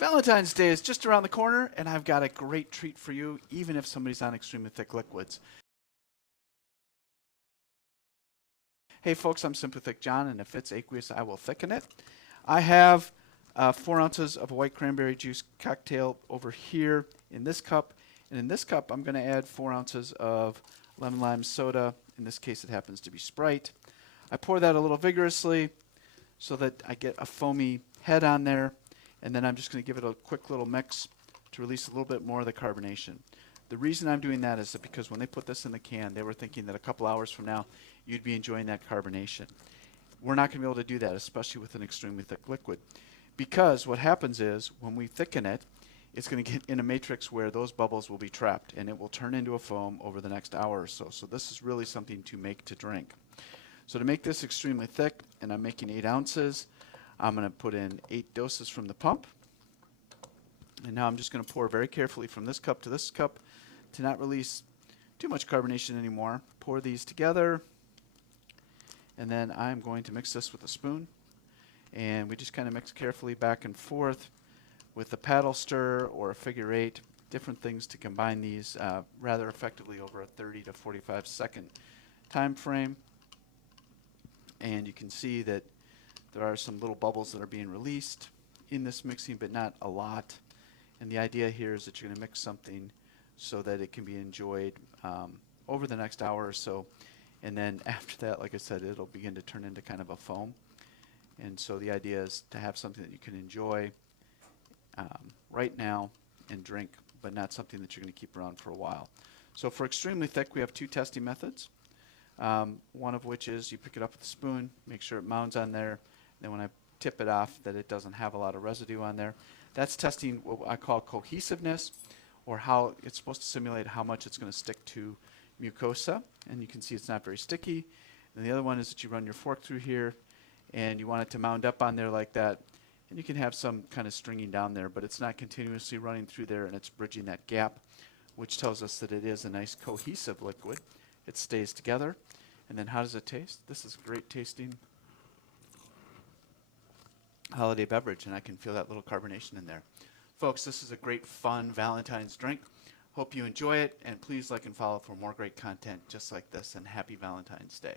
Valentine's Day is just around the corner, and I've got a great treat for you, even if somebody's on extremely thick liquids. Hey folks, I'm Simply Thick John, and if it's aqueous, I will thicken it. I have 4 ounces of white cranberry juice cocktail over here in this cup, and in this cup I'm going to add 4 ounces of lemon lime soda. In this case it happens to be Sprite. I pour that a little vigorously so that I get a foamy head on there, and then I'm just going to give it a quick little mix to release a little bit more of the carbonation. The reason I'm doing that is that because when they put this in the can, they were thinking that a couple hours from now you'd be enjoying that carbonation. We're not going to be able to do that, especially with an extremely thick liquid, because what happens is when we thicken it, it's going to get in a matrix where those bubbles will be trapped and it will turn into a foam over the next hour or so. So this is really something to make to drink. So to make this extremely thick, and I'm making 8 ounces, I'm going to put in 8 doses from the pump. And now I'm just going to pour very carefully from this cup to this cup to not release too much carbonation anymore. Pour these together, and then I'm going to mix this with a spoon. And we just kind of mix carefully back and forth with a paddle stir or a figure 8, different things to combine these rather effectively over a 30 to 45 second time frame. And you can see that there are some little bubbles that are being released in this mixing, but not a lot. And the idea here is that you're going to mix something so that it can be enjoyed over the next hour or so. And then after that, like I said, it'll begin to turn into kind of a foam. And so the idea is to have something that you can enjoy right now and drink, but not something that you're going to keep around for a while. So for extremely thick, we have 2 testing methods. One of which is you pick it up with a spoon, make sure it mounds on there, and then when I tip it off that it doesn't have a lot of residue on there. That's testing what I call cohesiveness, or how it's supposed to simulate how much it's going to stick to mucosa, and you can see it's not very sticky. And the other one is that you run your fork through here and you want it to mound up on there like that, and you can have some kind of stringing down there, but it's not continuously running through there, and it's bridging that gap, which tells us that it is a nice cohesive liquid. It stays together. And then how does it taste? This is a great tasting holiday beverage, and I can feel that little carbonation in there. Folks, this is a great fun Valentine's drink. Hope you enjoy it, and please like and follow for more great content just like this, and happy Valentine's Day.